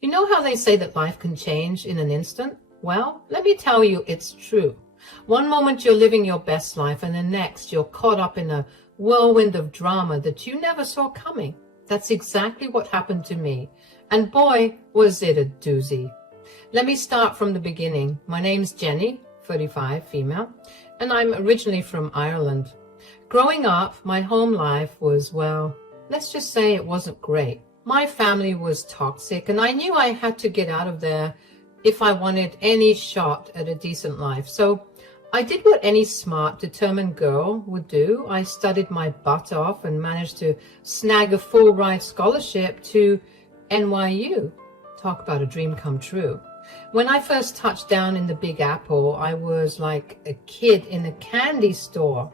You know how they say that life can change in an instant? Well, let me tell you, it's true. One moment you're living your best life, and the next you're caught up in a whirlwind of drama that you never saw coming. That's exactly what happened to me. And boy, was it a doozy. Let me start from the beginning. My name's Jenny, 35, female, and I'm originally from Ireland. Growing up, my home life was, well, let's just say it wasn't great. My family was toxic, and I knew I had to get out of there if I wanted any shot at a decent life. So I did what any smart, determined girl would do. I studied my butt off and managed to snag a full-ride scholarship to NYU. Talk about a dream come true. When I first touched down in the Big Apple, I was like a kid in a candy store.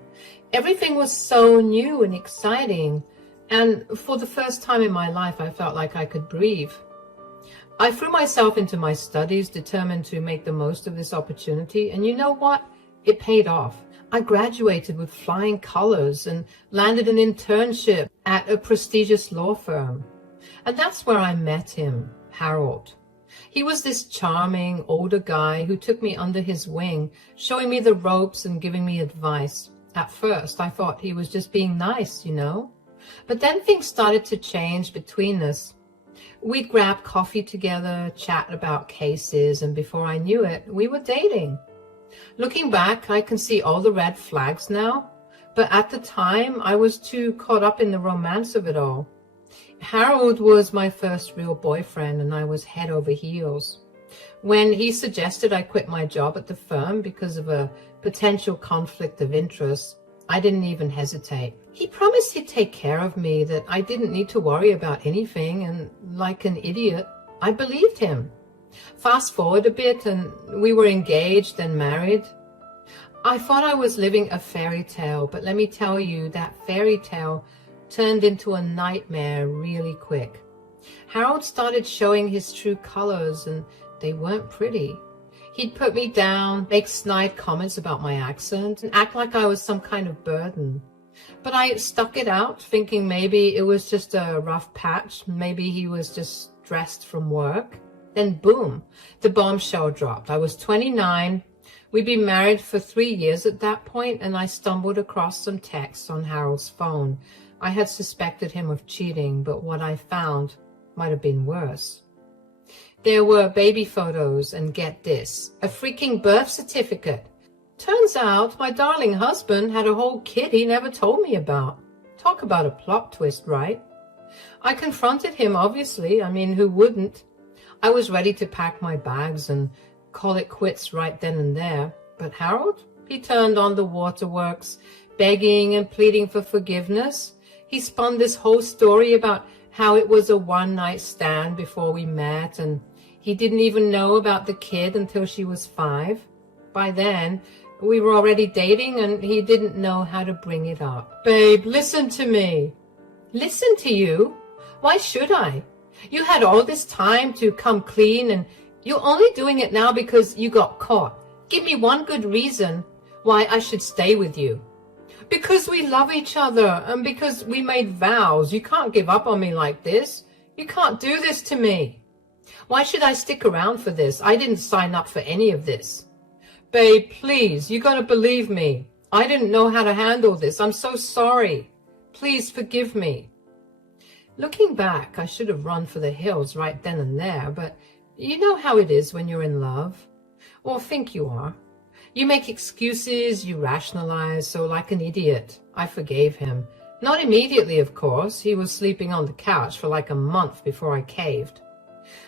Everything was so new and exciting. And for the first time in my life, I felt like I could breathe. I threw myself into my studies, determined to make the most of this opportunity. And you know what? It paid off. I graduated with flying colors and landed an internship at a prestigious law firm. And that's where I met him, Harold. He was this charming, older guy who took me under his wing, showing me the ropes and giving me advice. At first, I thought he was just being nice, you know. But then things started to change between us. We'd grab coffee together, chat about cases, and before I knew it, we were dating. Looking back, I can see all the red flags now, but at the time, I was too caught up in the romance of it all. Harold was my first real boyfriend, and I was head over heels. When he suggested I quit my job at the firm because of a potential conflict of interest, I didn't even hesitate. He promised he'd take care of me, that I didn't need to worry about anything, and like an idiot, I believed him. Fast forward a bit, and we were engaged and married. I thought I was living a fairy tale, but let me tell you, that fairy tale turned into a nightmare really quick. Harold started showing his true colors, and they weren't pretty. He'd put me down, make snide comments about my accent, and act like I was some kind of burden. But I stuck it out, thinking maybe it was just a rough patch, maybe he was just stressed from work. Then boom, the bombshell dropped. I was 29. We'd been married for 3 years at that point, and I stumbled across some texts on Harold's phone. I had suspected him of cheating, but what I found might have been worse. There were baby photos, and get this, a freaking birth certificate. Turns out my darling husband had a whole kid he never told me about. Talk about a plot twist, right? I confronted him, obviously. I mean, who wouldn't? I was ready to pack my bags and call it quits right then and there. But Harold, he turned on the waterworks, begging and pleading for forgiveness. He spun this whole story about how it was a one-night stand before we met, and he didn't even know about the kid until she was 5. By then, we were already dating, and he didn't know how to bring it up. Babe, listen to me. Listen to you? Why should I? You had all this time to come clean, and you're only doing it now because you got caught. Give me one good reason why I should stay with you. Because we love each other, and because we made vows. You can't give up on me like this. You can't do this to me. Why should I stick around for this? I didn't sign up for any of this. Babe, please, you gotta believe me. I didn't know how to handle this. I'm so sorry. Please forgive me. Looking back, I should have run for the hills right then and there, but you know how it is when you're in love, or think you are. You make excuses, you rationalize, so like an idiot, I forgave him. Not immediately, of course. He was sleeping on the couch for like a month before I caved.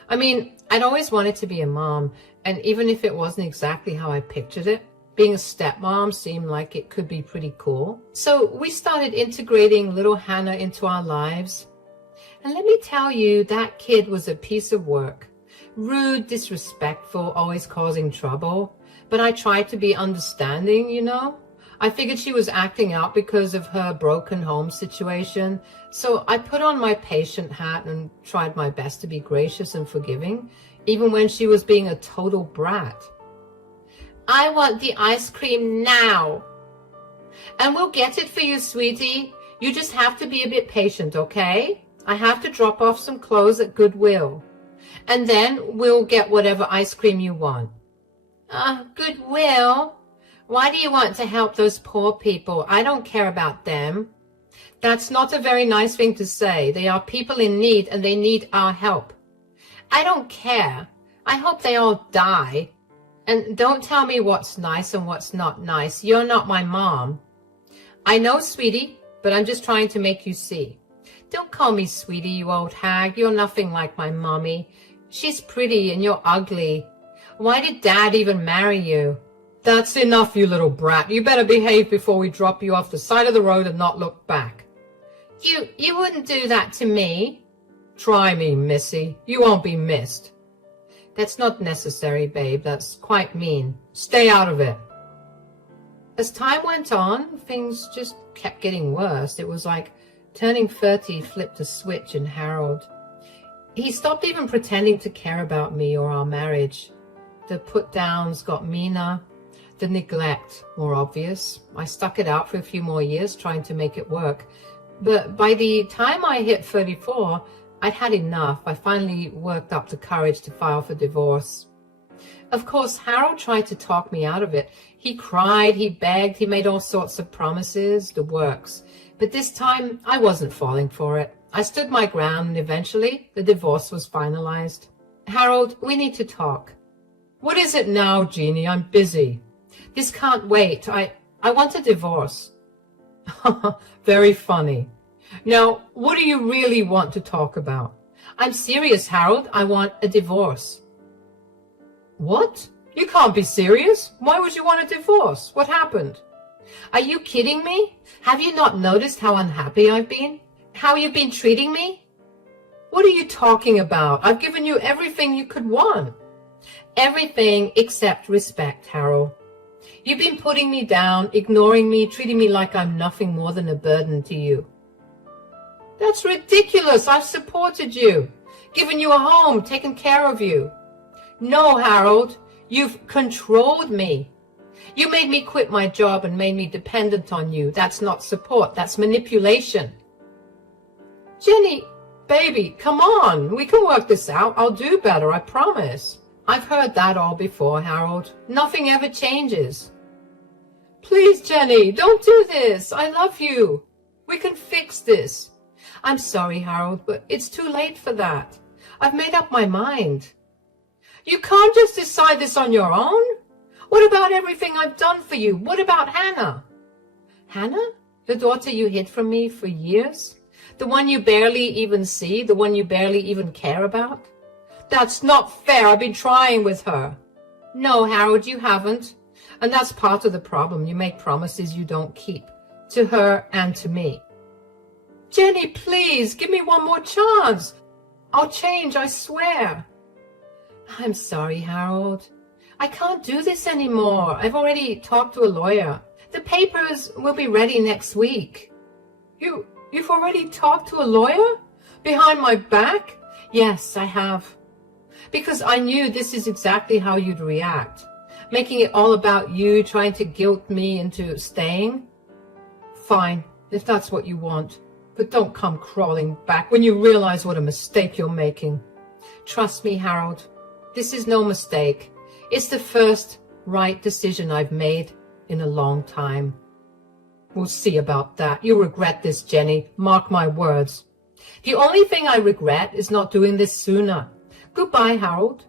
I mean, I'd always wanted to be a mom, and even if it wasn't exactly how I pictured it, being a stepmom seemed like it could be pretty cool. So we started integrating little Hannah into our lives. And let me tell you, that kid was a piece of work. Rude, disrespectful, always causing trouble. But I tried to be understanding, you know. I figured she was acting out because of her broken home situation. So I put on my patient hat and tried my best to be gracious and forgiving, even when she was being a total brat. I want the ice cream now. And we'll get it for you, sweetie. You just have to be a bit patient, okay? I have to drop off some clothes at Goodwill. and then we'll get whatever ice cream you want. Goodwill? Why do you want to help those poor people? I don't care about them. That's not a very nice thing to say. They are people in need and they need our help. I don't care. I hope they all die. And don't tell me what's nice and what's not nice. You're not my mom. I know, sweetie, but I'm just trying to make you see. Don't call me sweetie, you old hag. You're nothing like my mommy. She's pretty and you're ugly. Why did Dad even marry you? That's enough, you little brat. You better behave before we drop you off the side of the road and not look back. You wouldn't do that to me. Try me, missy. You won't be missed. That's not necessary, babe. That's quite mean. Stay out of it. As time went on, things just kept getting worse. It was like turning 30 flipped a switch in Harold. He stopped even pretending to care about me or our marriage. The put-downs got meaner, the neglect more obvious. I stuck it out for a few more years trying to make it work. But by the time I hit 34, I'd had enough. I finally worked up the courage to file for divorce. Of course, Harold tried to talk me out of it. He cried, he begged, he made all sorts of promises, the works. But this time, I wasn't falling for it. I stood my ground and eventually the divorce was finalized. Harold, we need to talk. What is it now, Jeannie? I'm busy. This can't wait. I want a divorce. Very funny. Now, what do you really want to talk about? I'm serious, Harold. I want a divorce. What? You can't be serious. Why would you want a divorce? What happened? Are you kidding me? Have you not noticed how unhappy I've been? How you've been treating me? What are you talking about? I've given you everything you could want. Everything except respect, Harold. You've been putting me down, ignoring me, treating me like I'm nothing more than a burden to you. That's ridiculous. I've supported you, given you a home, taken care of you. No, Harold, you've controlled me. You made me quit my job and made me dependent on you. That's not support. That's manipulation. Jenny, baby, come on. We can work this out. I'll do better, I promise. I've heard that all before, Harold. Nothing ever changes. Please, Jenny, don't do this. I love you. We can fix this. I'm sorry, Harold, but it's too late for that. I've made up my mind. You can't just decide this on your own. What about everything I've done for you? What about Hannah? Hannah? The daughter you hid from me for years? The one you barely even see? The one you barely even care about? That's not fair. I've been trying with her. No, Harold, you haven't. And that's part of the problem. You make promises you don't keep. To her and to me. Jenny, please, give me one more chance. I'll change, I swear. I'm sorry, Harold. I can't do this anymore. I've already talked to a lawyer. The papers will be ready next week. You've already talked to a lawyer? Behind my back? Yes, I have. Because I knew this is exactly how you'd react. Making it all about you, trying to guilt me into staying. Fine, if that's what you want. But don't come crawling back when you realize what a mistake you're making. Trust me, Harold. This is no mistake. It's the first right decision I've made in a long time. We'll see about that. You'll regret this, Jenny. Mark my words. The only thing I regret is not doing this sooner. Goodbye, Harold.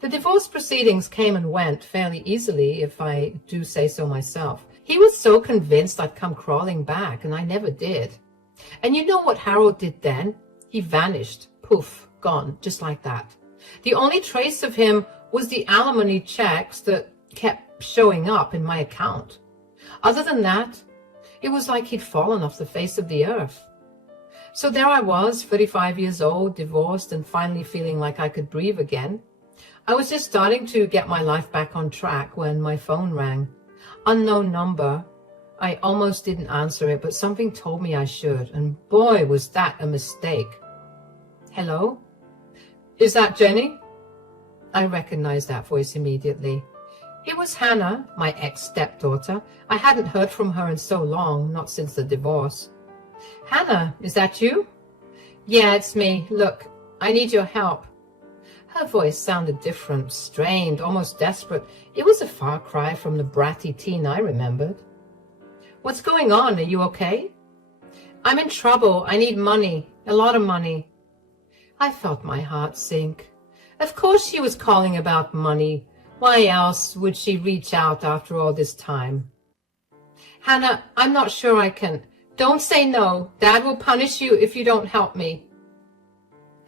The divorce proceedings came and went fairly easily, if I do say so myself. He was so convinced I'd come crawling back, and I never did. And you know what Harold did then? He vanished. Poof, gone, just like that. The only trace of him was the alimony checks that kept showing up in my account. Other than that, it was like he'd fallen off the face of the earth. So there I was, 35 years old, divorced, and finally feeling like I could breathe again. I was just starting to get my life back on track when my phone rang. Unknown number. I almost didn't answer it, but something told me I should, and boy, was that a mistake. Hello? Is that Jenny? I recognized that voice immediately. It was Hannah, my ex-stepdaughter. I hadn't heard from her in so long, not since the divorce. Hannah, is that you? Yeah, it's me. Look, I need your help. Her voice sounded different, strained, almost desperate. It was a far cry from the bratty teen I remembered. What's going on? Are you okay? I'm in trouble. I need money. A lot of money. I felt my heart sink. Of course she was calling about money. Why else would she reach out after all this time? Hannah, I'm not sure I can. Don't say no. Dad will punish you if you don't help me.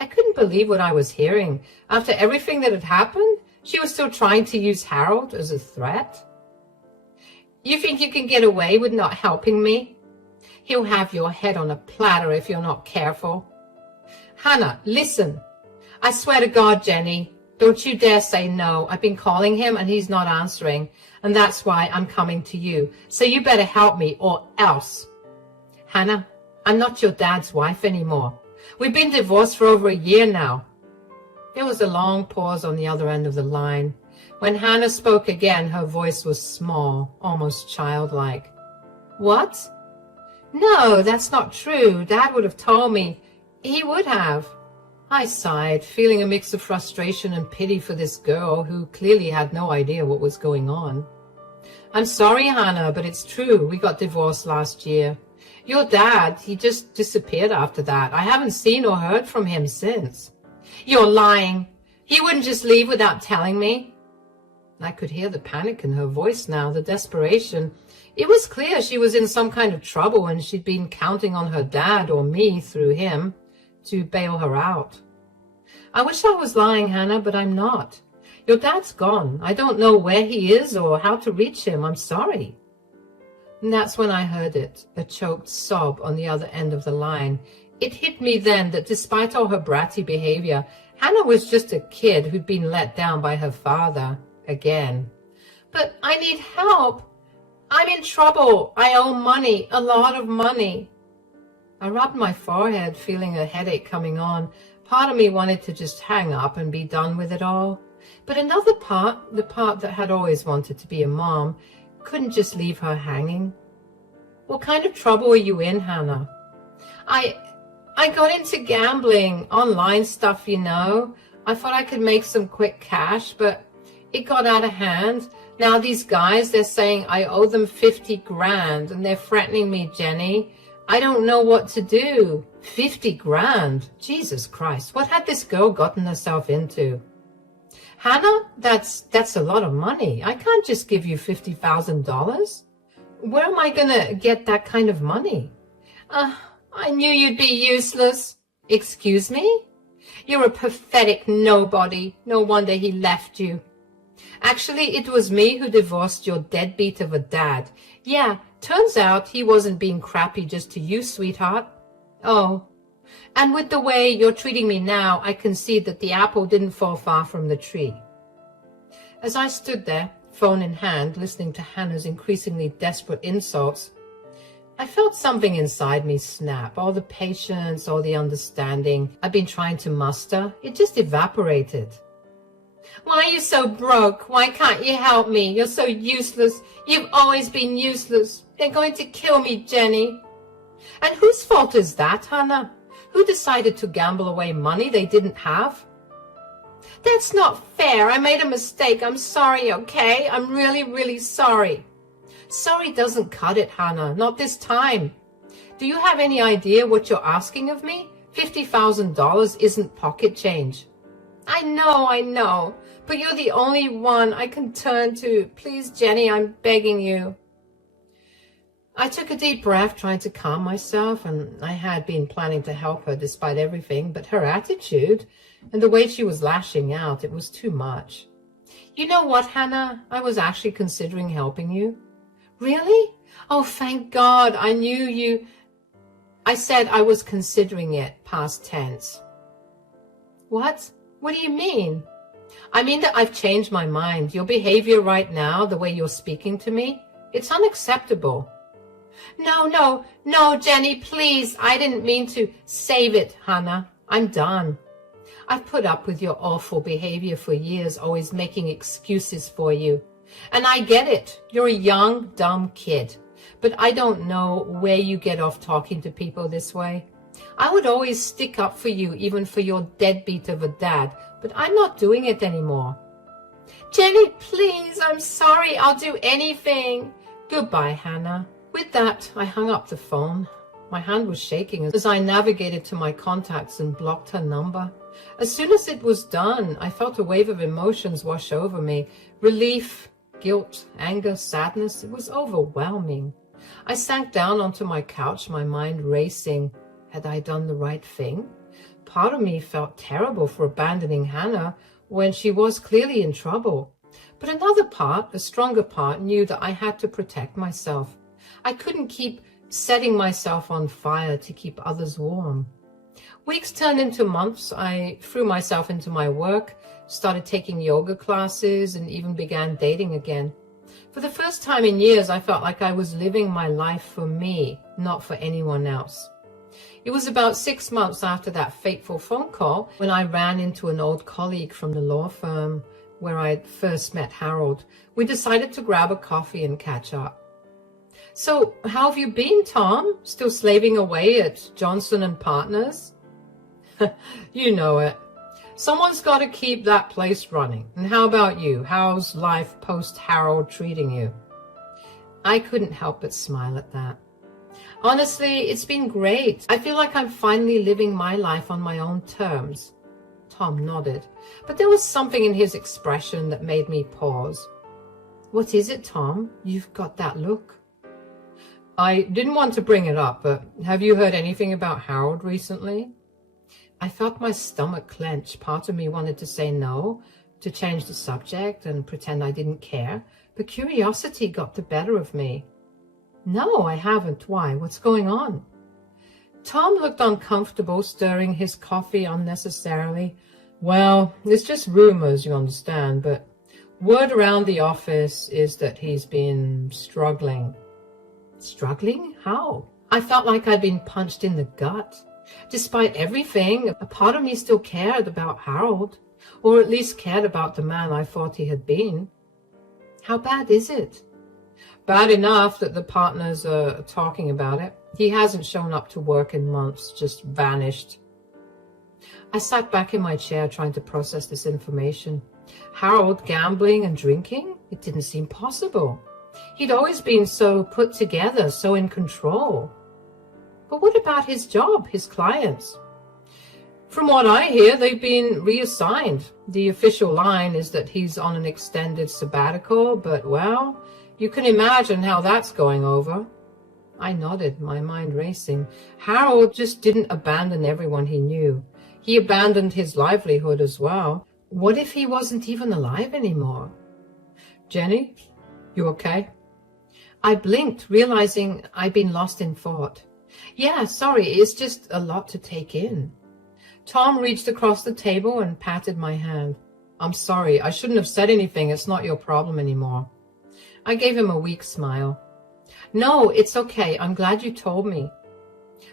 I couldn't believe what I was hearing. After everything that had happened, she was still trying to use Harold as a threat. You think you can get away with not helping me? He'll have your head on a platter if you're not careful. Hannah, listen. I swear to God, Jenny, don't you dare say no. I've been calling him and he's not answering, and that's why I'm coming to you. So you better help me or else. Hannah, I'm not your dad's wife anymore. We've been divorced for over a year now. There was a long pause on the other end of the line. When Hannah spoke again, her voice was small, almost childlike. What? No, that's not true. Dad would have told me. He would have. I sighed, feeling a mix of frustration and pity for this girl who clearly had no idea what was going on. I'm sorry, Hannah, but it's true. We got divorced last year. Your dad, he just disappeared after that. I haven't seen or heard from him since. You're lying. He wouldn't just leave without telling me. I could hear the panic in her voice now, the desperation. It was clear she was in some kind of trouble and she'd been counting on her dad or me through him to bail her out. I wish I was lying, Hannah, but I'm not. Your dad's gone. I don't know where he is or how to reach him. I'm sorry. And that's when I heard it, a choked sob on the other end of the line. It hit me then that despite all her bratty behavior, Hannah was just a kid who'd been let down by her father again. But I need help. I'm in trouble. I owe money, a lot of money. I rubbed my forehead, feeling a headache coming on. Part of me wanted to just hang up and be done with it all. But another part, the part that had always wanted to be a mom, couldn't just leave her hanging. What kind of trouble are you in, Hannah? I got into gambling, online stuff, you know. I thought I could make some quick cash, but it got out of hand. Now these guys, they're saying I owe them 50 grand and they're threatening me, Jenny. I don't know what to do. 50 grand? Jesus Christ, what had this girl gotten herself into? Hannah, that's a lot of money. I can't just give you $50,000. Where am I gonna get that kind of money? I knew you'd be useless. Excuse me? You're a pathetic nobody. No wonder he left you. Actually, it was me who divorced your deadbeat of a dad. Yeah, turns out he wasn't being crappy just to you, sweetheart. Oh, and with the way you're treating me now, I can see that the apple didn't fall far from the tree. As I stood there, phone in hand, listening to Hannah's increasingly desperate insults, I felt something inside me snap. All the patience, all the understanding I've been trying to muster, it just evaporated. Why are you so broke? Why can't you help me? You're so useless. You've always been useless. They're going to kill me, Jenny. And whose fault is that, Hannah? Who decided to gamble away money they didn't have? That's not fair. I made a mistake. I'm sorry, okay? I'm really, really sorry. Sorry doesn't cut it, Hannah. Not this time. Do you have any idea what you're asking of me? $50,000 isn't pocket change. I know. But you're the only one I can turn to. Please, Jenny, I'm begging you. I took a deep breath, trying to calm myself, and I had been planning to help her despite everything, but her attitude and the way she was lashing out, it was too much. You know what, Hannah? I was actually considering helping you. Really? Oh, thank God. I knew you. I said I was considering it, past tense. What? What do you mean? I mean that I've changed my mind. Your behavior right now, the way you're speaking to me, it's unacceptable. No, Jenny, please. I didn't mean to. Save it, Hannah. I'm done. I've put up with your awful behavior for years, always making excuses for you. And I get it. You're a young, dumb kid. But I don't know where you get off talking to people this way. I would always stick up for you, even for your deadbeat of a dad, but I'm not doing it anymore. Jenny, please, I'm sorry, I'll do anything. Goodbye, Hannah. With that, I hung up the phone. My hand was shaking as I navigated to my contacts and blocked her number. As soon as it was done, I felt a wave of emotions wash over me. Relief, guilt, anger, sadness. It was overwhelming. I sank down onto my couch, my mind racing. Had I done the right thing? Part of me felt terrible for abandoning Hannah when she was clearly in trouble. But another part, a stronger part, knew that I had to protect myself. I couldn't keep setting myself on fire to keep others warm. Weeks turned into months. I threw myself into my work, started taking yoga classes, and even began dating again. For the first time in years, I felt like I was living my life for me, not for anyone else. It was about 6 months after that fateful phone call when I ran into an old colleague from the law firm where I'd first met Harold. We decided to grab a coffee and catch up. So, how have you been, Tom? Still slaving away at Johnson & Partners? You know it. Someone's got to keep that place running. And how about you? How's life post-Harold treating you? I couldn't help but smile at that. Honestly, it's been great. I feel like I'm finally living my life on my own terms. Tom nodded, but there was something in his expression that made me pause. What is it, Tom? You've got that look. I didn't want to bring it up, but have you heard anything about Harold recently? I felt my stomach clench. Part of me wanted to say no, to change the subject and pretend I didn't care, but curiosity got the better of me. No, I haven't. Why? What's going on? Tom looked uncomfortable, stirring his coffee unnecessarily. Well, it's just rumors, you understand, but word around the office is that he's been struggling. Struggling? How? I felt like I'd been punched in the gut. Despite everything, a part of me still cared about Harold, or at least cared about the man I thought he had been. How bad is it? Bad enough that the partners are talking about it. He hasn't shown up to work in months, just vanished. I sat back in my chair trying to process this information. Harold gambling and drinking? It didn't seem possible. He'd always been so put together, so in control. But what about his job, his clients? From what I hear, they've been reassigned. The official line is that he's on an extended sabbatical, but, well, you can imagine how that's going over. I nodded, my mind racing. Harold just didn't abandon everyone he knew. He abandoned his livelihood as well. What if he wasn't even alive anymore? Jenny, you okay? I blinked, realizing I'd been lost in thought. Yeah, sorry, it's just a lot to take in. Tom reached across the table and patted my hand. I'm sorry, I shouldn't have said anything. It's not your problem anymore. I gave him a weak smile. No, it's okay. I'm glad you told me.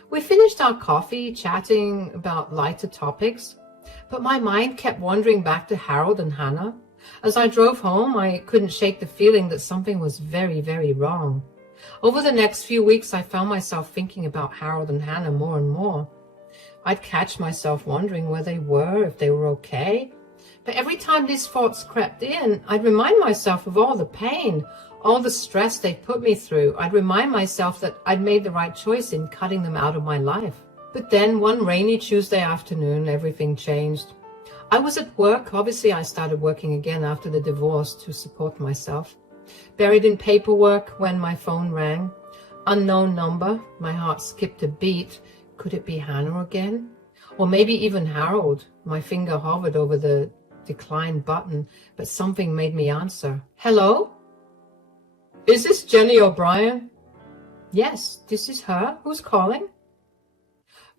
We finished our coffee, chatting about lighter topics, but my mind kept wandering back to Harold and Hannah. As I drove home, I couldn't shake the feeling that something was very, very wrong. Over the next few weeks, I found myself thinking about Harold and Hannah more and more. I'd catch myself wondering where they were, if they were okay. But every time these thoughts crept in, I'd remind myself of all the pain, all the stress they put me through. I'd remind myself that I'd made the right choice in cutting them out of my life. But then one rainy Tuesday afternoon, everything changed. I was at work. Obviously, I started working again after the divorce to support myself. Buried in paperwork when my phone rang. Unknown number. My heart skipped a beat. Could it be Hannah again? Or maybe even Harold. My finger hovered over the decline button, but something made me answer. Hello? Is this Jenny O'Brien? Yes, this is her. Who's calling?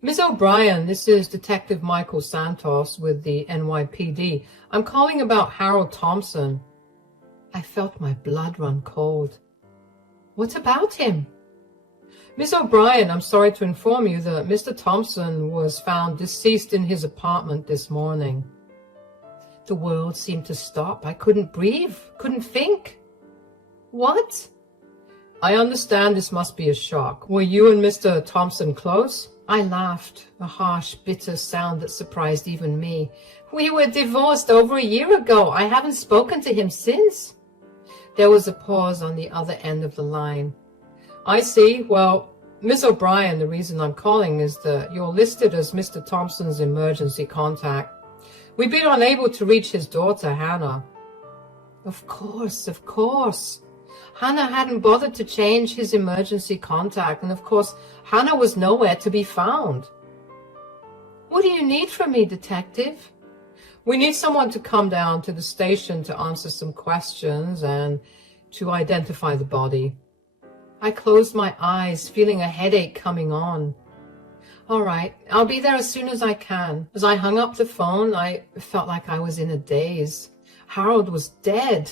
Miss O'Brien, this is Detective Michael Santos with the NYPD. I'm calling about Harold Thompson. I felt my blood run cold. What about him? Miss O'Brien, I'm sorry to inform you that Mr. Thompson was found deceased in his apartment this morning. The world seemed to stop. I couldn't breathe, couldn't think. What? I understand this must be a shock. Were you and Mr. Thompson close? I laughed, a harsh, bitter sound that surprised even me. We were divorced over a year ago. I haven't spoken to him since. There was a pause on the other end of the line. I see. Well, Miss O'Brien, the reason I'm calling is that you're listed as Mr. Thompson's emergency contact. We've been unable to reach his daughter, Hannah. Of course. Hannah hadn't bothered to change his emergency contact, and of course, Hannah was nowhere to be found. What do you need from me, detective? We need someone to come down to the station to answer some questions and to identify the body. I closed my eyes, feeling a headache coming on. All right, I'll be there as soon as I can. As I hung up the phone, I felt like I was in a daze. Harold was dead.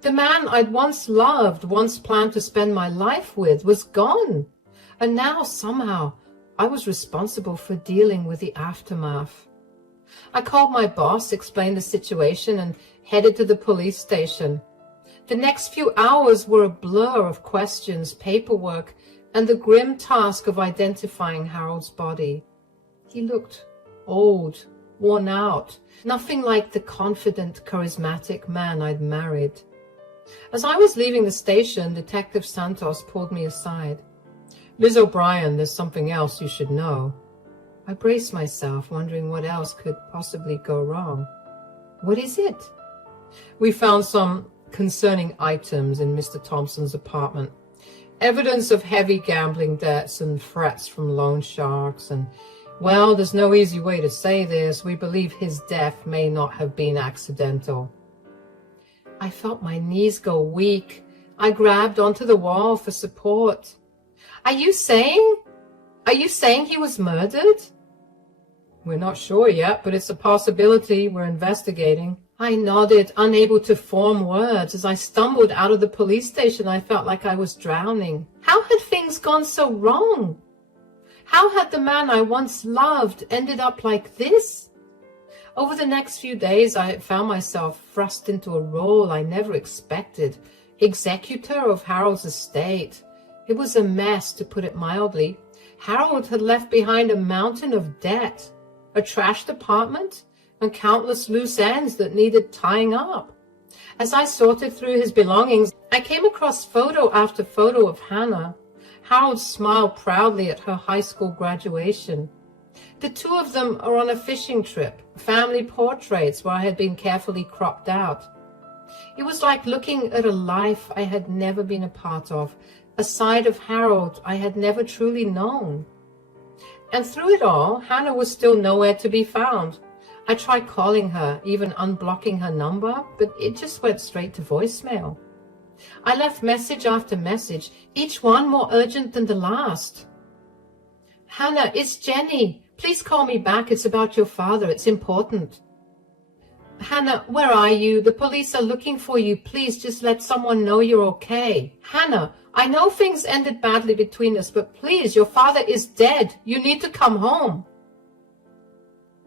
The man I'd once loved, once planned to spend my life with, was gone. And now, somehow, I was responsible for dealing with the aftermath. I called my boss, explained the situation, and headed to the police station. The next few hours were a blur of questions, paperwork, and the grim task of identifying Harold's body. He looked old, worn out, nothing like the confident, charismatic man I'd married. As I was leaving the station, Detective Santos pulled me aside. Miss O'Brien, there's something else you should know. I braced myself, wondering what else could possibly go wrong. What is it? We found some concerning items in Mr. Thompson's apartment. Evidence of heavy gambling debts and threats from loan sharks, and, well, there's no easy way to say this. We believe his death may not have been accidental. I felt my knees go weak. I grabbed onto the wall for support. Are you saying he was murdered? We're not sure yet, but it's a possibility. We're investigating. I nodded, unable to form words. As I stumbled out of the police station, I felt like I was drowning. How had things gone so wrong? How had the man I once loved ended up like this? Over the next few days, I found myself thrust into a role I never expected, executor of Harold's estate. It was a mess, to put it mildly. Harold had left behind a mountain of debt, a trashed apartment, and countless loose ends that needed tying up. As I sorted through his belongings, I came across photo after photo of Hannah. Harold smiled proudly at her high school graduation. The two of them are on a fishing trip, family portraits where I had been carefully cropped out. It was like looking at a life I had never been a part of, a side of Harold I had never truly known. And through it all, Hannah was still nowhere to be found. I tried calling her, even unblocking her number, but it just went straight to voicemail. I left message after message, each one more urgent than the last. Hannah, it's Jenny. Please call me back. It's about your father. It's important. Hannah, where are you? The police are looking for you. Please just let someone know you're okay. Hannah, I know things ended badly between us, but please, your father is dead. You need to come home.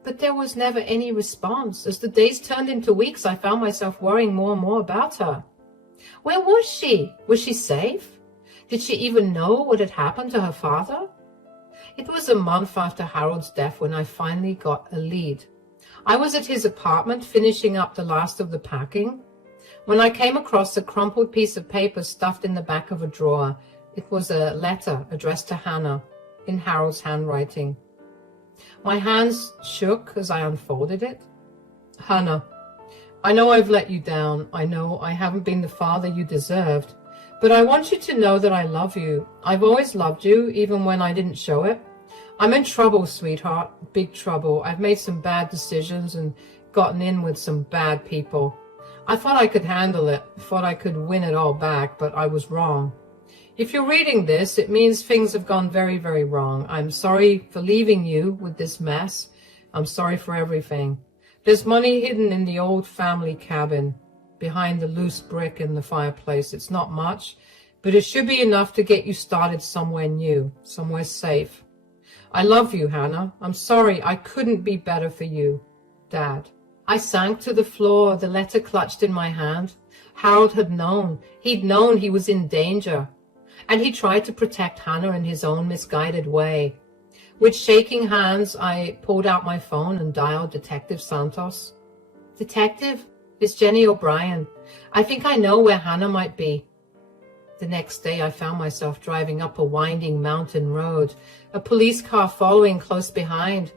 But there was never any response. As the days turned into weeks, I found myself worrying more and more about her. Where was she? Was she safe? Did she even know what had happened to her father? It was a month after Harold's death when I finally got a lead. I was at his apartment finishing up the last of the packing when I came across a crumpled piece of paper stuffed in the back of a drawer. It was a letter addressed to Hannah in Harold's handwriting. My hands shook as I unfolded it. Hannah, I know I've let you down. I know I haven't been the father you deserved, but I want you to know that I love you. I've always loved you, even when I didn't show it. I'm in trouble, sweetheart, big trouble. I've made some bad decisions and gotten in with some bad people. I thought I could handle it, thought I could win it all back, but I was wrong. If you're reading this, it means things have gone very, very wrong. I'm sorry for leaving you with this mess. I'm sorry for everything. There's money hidden in the old family cabin, behind the loose brick in the fireplace. It's not much, but it should be enough to get you started somewhere new, somewhere safe. I love you, Hannah. I'm sorry I couldn't be better for you. Dad. I sank to the floor, the letter clutched in my hand. Harold had known. He'd known he was in danger. and he tried to protect Hannah in his own misguided way. With shaking hands, I pulled out my phone and dialed Detective Santos. Detective, it's Jenny O'Brien. I think I know where Hannah might be. The next day, I found myself driving up a winding mountain road, a police car following close behind.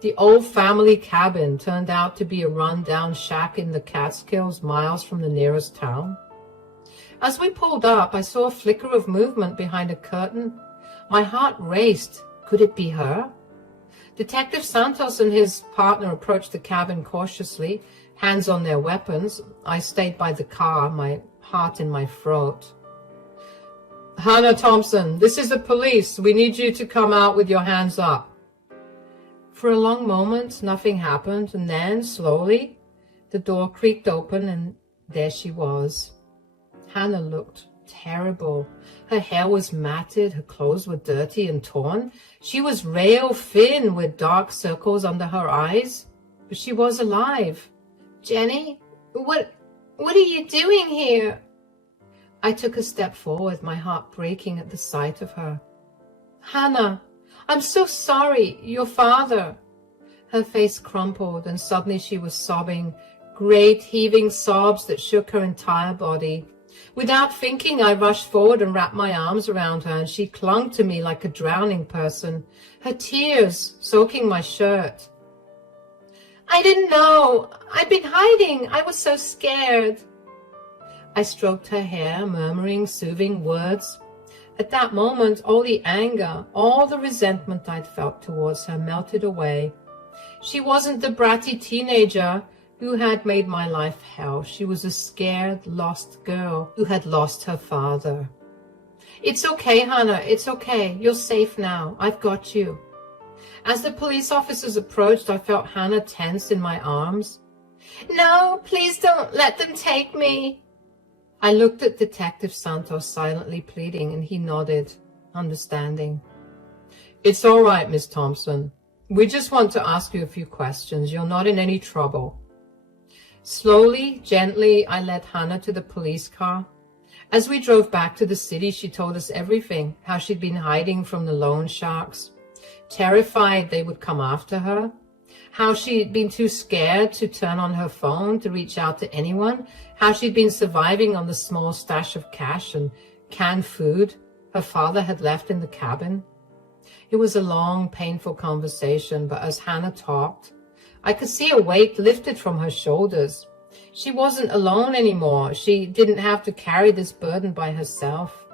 The old family cabin turned out to be a run-down shack in the Catskills, miles from the nearest town. As we pulled up, I saw a flicker of movement behind a curtain. My heart raced. Could it be her? Detective Santos and his partner approached the cabin cautiously, hands on their weapons. I stayed by the car, my heart in my throat. Hannah Thompson, this is the police. We need you to come out with your hands up. For a long moment, nothing happened, and then, slowly, the door creaked open, and there she was. Hannah looked terrible. Her hair was matted, her clothes were dirty and torn. She was rail thin with dark circles under her eyes, but she was alive. Jenny, what are you doing here? I took a step forward, my heart breaking at the sight of her. Hannah, I'm so sorry, your father. Her face crumpled, and suddenly she was sobbing, great heaving sobs that shook her entire body. Without thinking, I rushed forward and wrapped my arms around her, and she clung to me like a drowning person, her tears soaking my shirt. I didn't know. I'd been hiding. I was so scared. I stroked her hair, murmuring soothing words. At that moment, all the anger, all the resentment I'd felt towards her melted away. She wasn't the bratty teenager who had made my life hell. She was a scared, lost girl who had lost her father. It's okay, Hannah. It's okay. You're safe now. I've got you. As the police officers approached, I felt Hannah tense in my arms. No, please don't let them take me. I looked at Detective Santos, silently pleading, and he nodded, understanding. It's all right, Miss Thompson. We just want to ask you a few questions. You're not in any trouble. Slowly, gently, I led Hannah to the police car. As we drove back to the city, she told us everything, how she'd been hiding from the loan sharks, terrified they would come after her, how she'd been too scared to turn on her phone to reach out to anyone, how she'd been surviving on the small stash of cash and canned food her father had left in the cabin. It was a long, painful conversation, but as Hannah talked, I could see a weight lifted from her shoulders. She wasn't alone anymore. She didn't have to carry this burden by herself.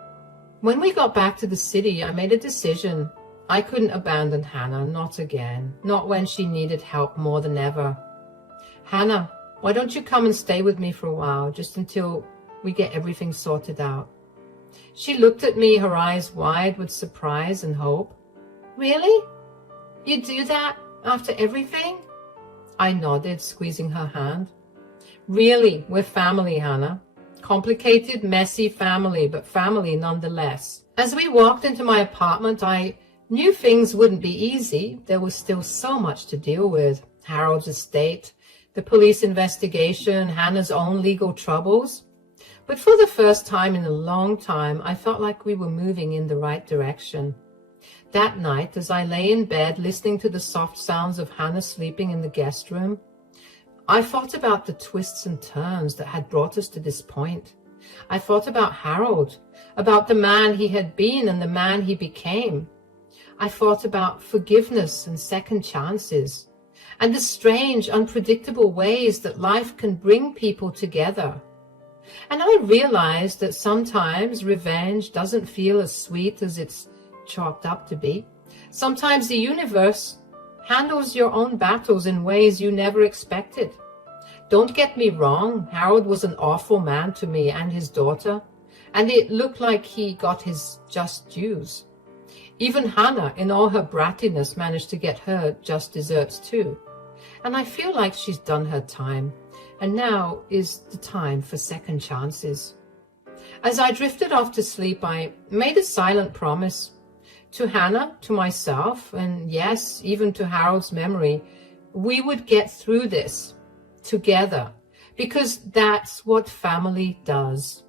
When we got back to the city, I made a decision. I couldn't abandon Hannah, not again, not when she needed help more than ever. Hannah, why don't you come and stay with me for a while, just until we get everything sorted out? She looked at me, her eyes wide with surprise and hope. Really? You do that after everything? I nodded, squeezing her hand. Really, we're family, Hannah. Complicated, messy family, but family nonetheless. As we walked into my apartment, I knew things wouldn't be easy. There was still so much to deal with. Harold's estate, the police investigation, Hannah's own legal troubles. But for the first time in a long time, I felt like we were moving in the right direction. That night, as I lay in bed listening to the soft sounds of Hannah sleeping in the guest room, I thought about the twists and turns that had brought us to this point. I thought about Harold, about the man he had been and the man he became. I thought about forgiveness and second chances, and the strange, unpredictable ways that life can bring people together. And I realized that sometimes revenge doesn't feel as sweet as it's chalked up to be. Sometimes the universe handles your own battles in ways you never expected. Don't get me wrong, Harold was an awful man to me and his daughter, and it looked like he got his just dues. Even Hannah, in all her brattiness, managed to get her just desserts too. And I feel like she's done her time, and now is the time for second chances. As I drifted off to sleep, I made a silent promise to Hannah, to myself, and yes, even to Harold's memory. We would get through this together, because that's what family does.